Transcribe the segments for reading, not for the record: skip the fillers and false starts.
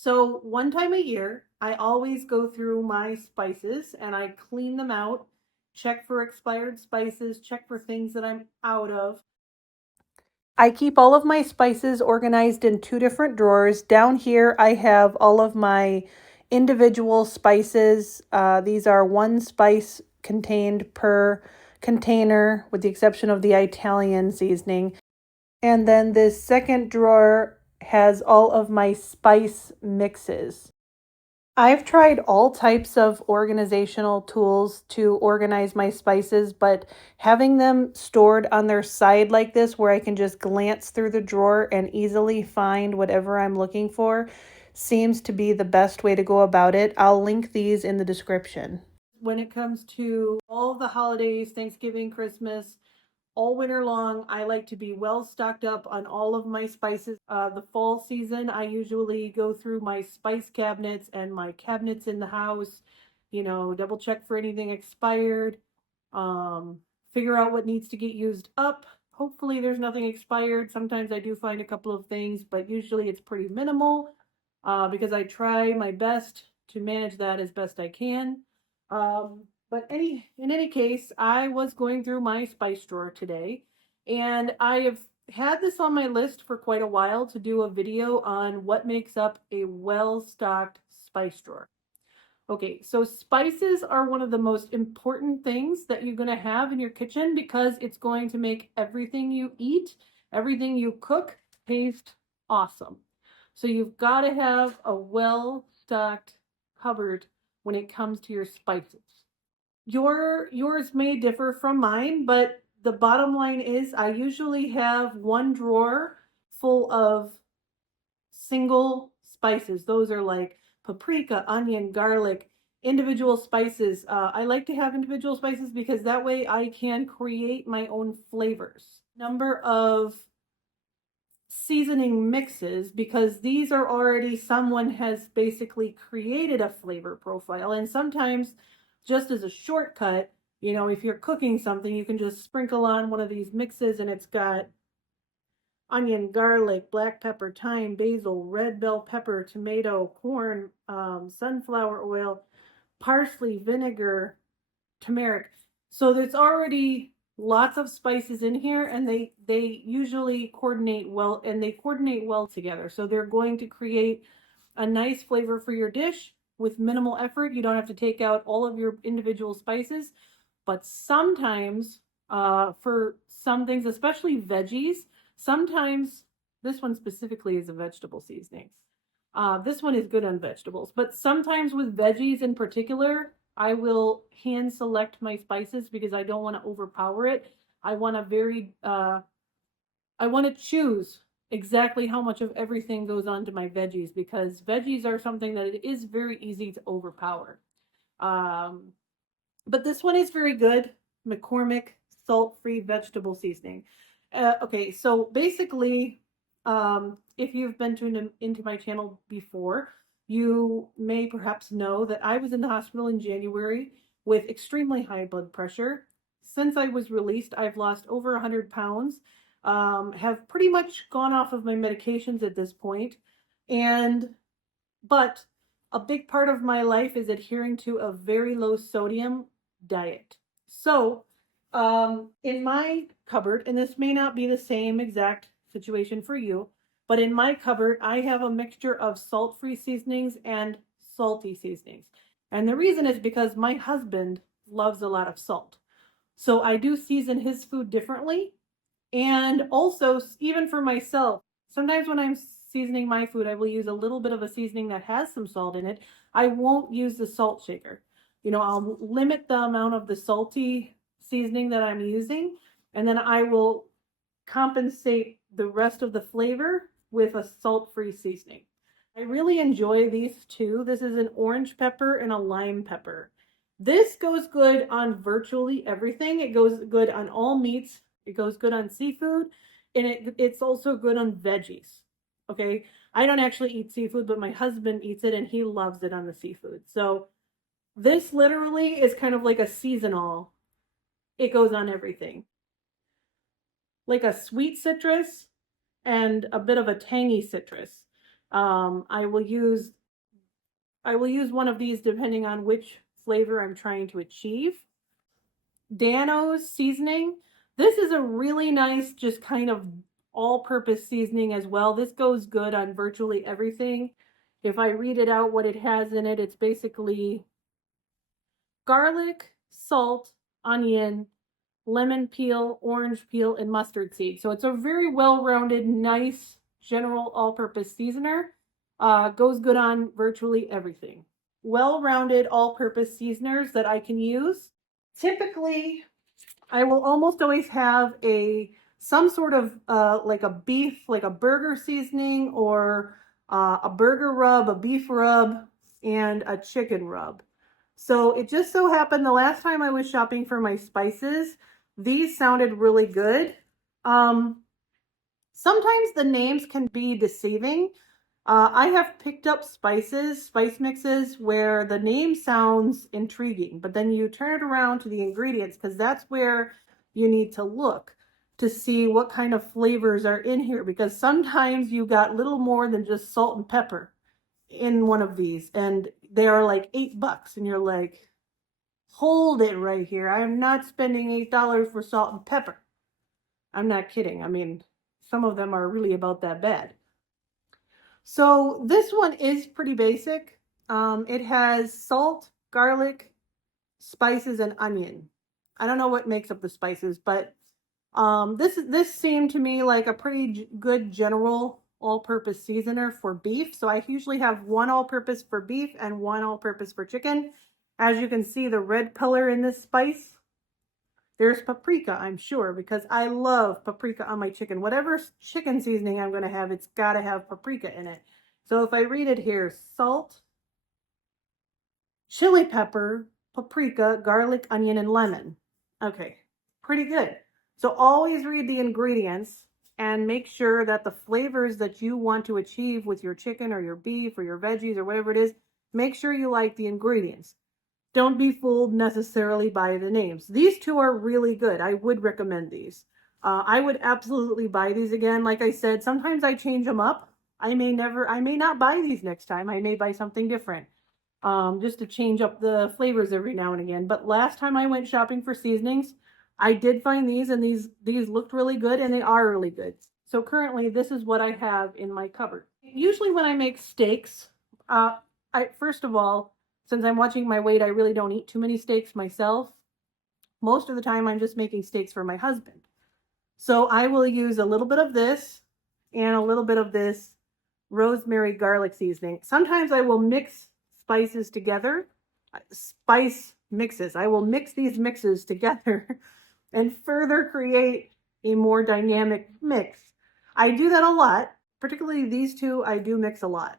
So one time a year, I always go through my spices and I clean them out, check for expired spices, check for things that I'm out of. I keep all of my spices organized in two different drawers. Down here, I have all of my individual spices. These are one spice contained per container, with the exception of the Italian seasoning. And then this second drawer has all of my spice mixes. I've tried all types of organizational tools to organize my spices, but having them stored on their side like this, where I can just glance through the drawer and easily find whatever I'm looking for, seems to be the best way to go about it. I'll link these in the description. When it comes to all the holidays, Thanksgiving, Christmas, all winter long, I like to be well stocked up on all of my spices. The fall season, I usually go through my spice cabinets and my cabinets in the house, double check for anything expired, figure out what needs to get used up. Hopefully there's nothing expired. Sometimes I do find a couple of things, but usually it's pretty minimal, because I try my best to manage that as best I can. But in any case, I was going through my spice drawer today, and I have had this on my list for quite a while to do a video on what makes up a well-stocked spice drawer. Okay, so spices are one of the most important things that you're going to have in your kitchen because it's going to make everything you eat, everything you cook, taste awesome. So you've got to have a well-stocked cupboard when it comes to your spices. Yours may differ from mine, but the bottom line is I usually have one drawer full of single spices. Those are like paprika, onion, garlic, individual spices. I like to have individual spices because that way I can create my own flavors. Number of seasoning mixes, because these are already, someone has basically created a flavor profile, and sometimes just as a shortcut, if you're cooking something, you can just sprinkle on one of these mixes and it's got onion, garlic, black pepper, thyme, basil, red bell pepper, tomato, corn, sunflower oil, parsley, vinegar, turmeric. So there's already lots of spices in here, and they usually coordinate well, and they coordinate well together. So they're going to create a nice flavor for your dish with minimal effort. You don't have to take out all of your individual spices, but sometimes for some things, especially veggies, sometimes this one specifically is a vegetable seasoning. This one is good on vegetables, but sometimes with veggies in particular, I will hand select my spices because I don't want to overpower it. I want to choose exactly how much of everything goes onto my veggies, because veggies are something that it is very easy to overpower. Um, but this one is very good. McCormick salt-free vegetable seasoning. Okay, so basically, if you've been tuned into my channel before, you may perhaps know that I was in the hospital in January with extremely high blood pressure. Since I was released, I've lost over 100 pounds, have pretty much gone off of my medications at this point, but a big part of my life is adhering to a very low sodium diet. So, in my cupboard, and this may not be the same exact situation for you, but in my cupboard, I have a mixture of salt-free seasonings and salty seasonings. And the reason is because my husband loves a lot of salt. So I do season his food differently. And also, even for myself, sometimes when I'm seasoning my food, I will use a little bit of a seasoning that has some salt in it. I won't use the salt shaker. I'll limit the amount of the salty seasoning that I'm using, and then I will compensate the rest of the flavor with a salt-free seasoning. I really enjoy these two. This is an orange pepper and a lime pepper. This goes good on virtually everything. It goes good on all meats. It goes good on seafood, and it's also good on veggies. Okay, I don't actually eat seafood, but my husband eats it and he loves it on the seafood. So this literally is kind of like a seasonal. It goes on everything. Like a sweet citrus and a bit of a tangy citrus. I will use one of these depending on which flavor I'm trying to achieve. Dano's seasoning. This is a really nice, just kind of all-purpose seasoning as well. This goes good on virtually everything. If I read it out what it has in it, it's basically garlic, salt, onion, lemon peel, orange peel, and mustard seed. So it's a very well-rounded, nice, general all-purpose seasoner. Goes good on virtually everything. Well-rounded all-purpose seasoners that I can use. Typically, I will almost always have some sort of like a beef, like a burger seasoning, or a burger rub, a beef rub, and a chicken rub. So it just so happened the last time I was shopping for my spices, these sounded really good. Sometimes the names can be deceiving. I have picked up spice mixes where the name sounds intriguing, but then you turn it around to the ingredients, because that's where you need to look to see what kind of flavors are in here, because sometimes you got little more than just salt and pepper in one of these, and they are like $8, and you're like, hold it right here. I am not spending $8 for salt and pepper. I'm not kidding. I mean, some of them are really about that bad. So this one is pretty basic. It has salt, garlic, spices, and onion. I don't know what makes up the spices, but this seemed to me like a pretty good general all-purpose seasoner for beef. So I usually have one all-purpose for beef and one all-purpose for chicken. As you can see, the red color in this spice, there's paprika, I'm sure, because I love paprika on my chicken. Whatever chicken seasoning I'm going to have, it's got to have paprika in it. So if I read it here, salt, chili pepper, paprika, garlic, onion, and lemon. Okay, pretty good. So always read the ingredients and make sure that the flavors that you want to achieve with your chicken or your beef or your veggies or whatever it is, make sure you like the ingredients. Don't be fooled necessarily by the names. These two are really good. I would recommend these. I would absolutely buy these again. Like I said, sometimes I change them up. I may not buy these next time. I may buy something different. Just to change up the flavors every now and again. But last time I went shopping for seasonings, I did find these, and these looked really good, and they are really good. So currently, this is what I have in my cupboard. Usually when I make steaks, first of all, since I'm watching my weight, I really don't eat too many steaks myself. Most of the time, I'm just making steaks for my husband. So I will use a little bit of this and a little bit of this rosemary garlic seasoning. Sometimes I will mix spices together, spice mixes. I will mix these mixes together and further create a more dynamic mix. I do that a lot, particularly these two, I do mix a lot.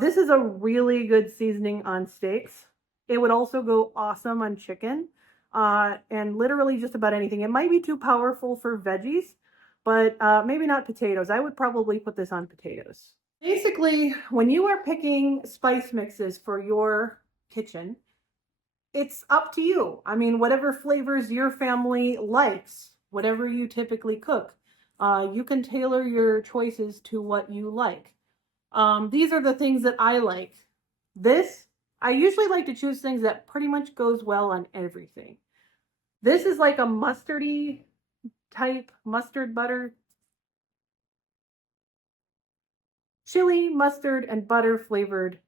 This is a really good seasoning on steaks. It would also go awesome on chicken, and literally just about anything. It might be too powerful for veggies, but maybe not potatoes. I would probably put this on potatoes. Basically, when you are picking spice mixes for your kitchen, it's up to you. I mean, whatever flavors your family likes, whatever you typically cook, you can tailor your choices to what you like. These are the things that I like. I usually like to choose things that pretty much goes well on everything. This is like a mustardy type mustard butter. Chili, mustard, and butter flavored.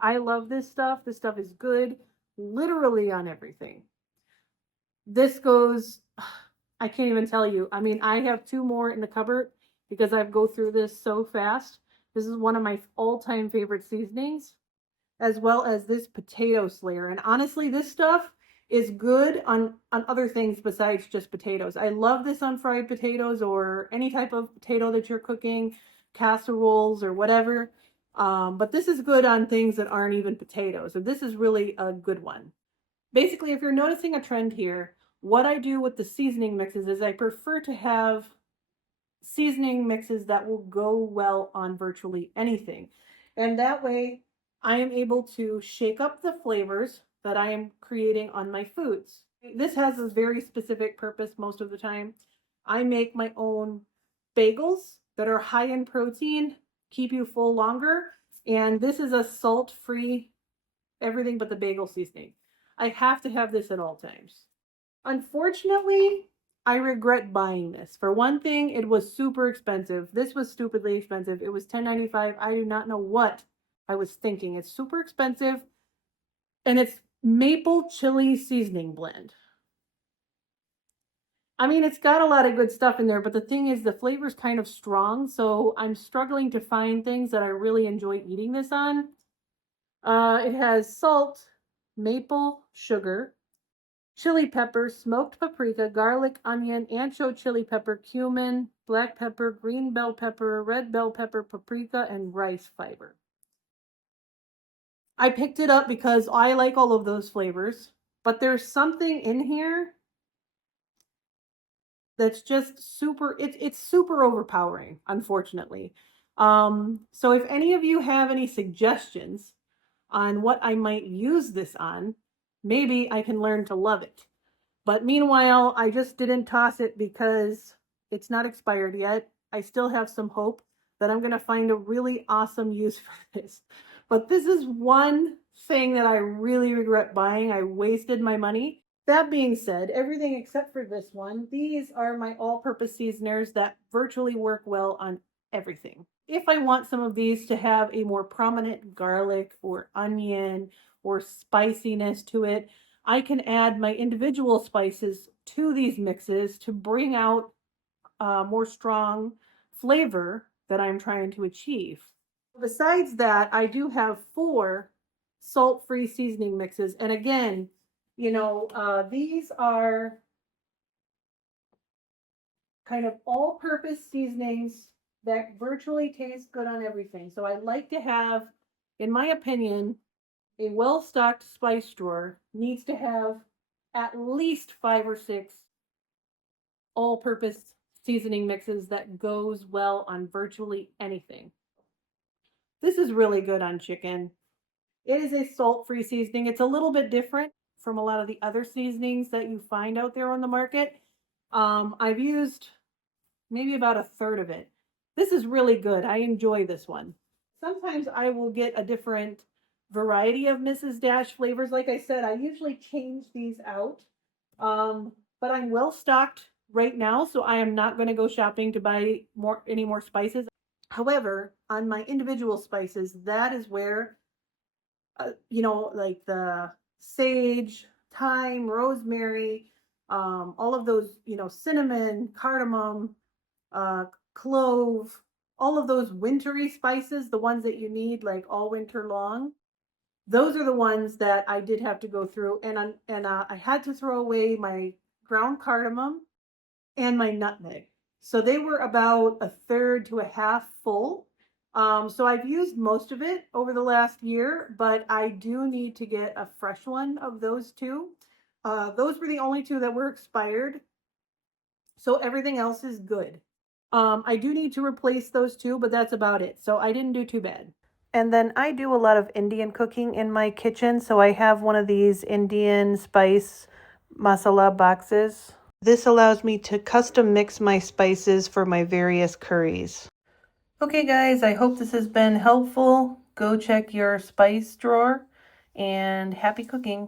I love this stuff. This stuff is good literally on everything. This goes, I can't even tell you. I mean, I have two more in the cupboard because I go through this so fast. This is one of my all-time favorite seasonings, as well as this potato slayer. And honestly, this stuff is good on other things besides just potatoes. I love this on fried potatoes or any type of potato that you're cooking, casseroles or whatever. But this is good on things that aren't even potatoes. So this is really a good one. Basically, if you're noticing a trend here, what I do with the seasoning mixes is I prefer to have seasoning mixes that will go well on virtually anything. And that way I am able to shake up the flavors that I am creating on my foods. This has a very specific purpose most of the time. I make my own bagels that are high in protein keep you full longer. And this is a salt-free, everything but the bagel seasoning. I have to have this at all times. Unfortunately, I regret buying this. For one thing, it was super expensive. This was stupidly expensive. It was $10.95. I do not know what I was thinking. It's super expensive. And it's maple chili seasoning blend. I mean, it's got a lot of good stuff in there, but the thing is the flavor's kind of strong, so I'm struggling to find things that I really enjoy eating this on. It has salt, maple sugar, chili pepper, smoked paprika, garlic, onion, ancho chili pepper, cumin, black pepper, green bell pepper, red bell pepper, paprika, and rice fiber. I picked it up because I like all of those flavors, but there's something in here that's just super, it's super overpowering, unfortunately. So if any of you have any suggestions on what I might use this on, maybe I can learn to love it. But meanwhile, I just didn't toss it because it's not expired yet. I still have some hope that I'm going to find a really awesome use for this. But this is one thing that I really regret buying. I wasted my money. That being said, everything except for this one, these are my all-purpose seasoners that virtually work well on everything. If I want some of these to have a more prominent garlic or onion or spiciness to it, I can add my individual spices to these mixes to bring out more strong flavor that I'm trying to achieve. Besides that, I do have 4 salt-free seasoning mixes. And again, you know, these are kind of all-purpose seasonings that virtually taste good on everything. So I like to have, in my opinion, a well-stocked spice drawer needs to have at least 5 or 6 all-purpose seasoning mixes that goes well on virtually anything. This is really good on chicken. It is a salt-free seasoning. It's a little bit different from a lot of the other seasonings that you find out there on the market. I've used maybe about a third of it. This is really good. I enjoy this one. Sometimes I will get a different variety of Mrs. Dash flavors. Like I said, I usually change these out. But I'm well stocked right now, so I am not going to go shopping to buy any more spices. However, on my individual spices, that is where, you know, like the sage, thyme, rosemary, all of those, you know, cinnamon, cardamom, clove, all of those wintry spices, the ones that you need like all winter long. Those are the ones that I did have to go through, and I had to throw away my ground cardamom and my nutmeg. So they were about a third to a half full. So I've used most of it over the last year, but I do need to get a fresh one of those 2. Those were the only 2 that were expired. So everything else is good. I do need to replace those 2, but that's about it. So I didn't do too bad. And then I do a lot of Indian cooking in my kitchen, so I have one of these Indian spice masala boxes. This allows me to custom mix my spices for my various curries. Okay guys, I hope this has been helpful. Go check your spice drawer and happy cooking.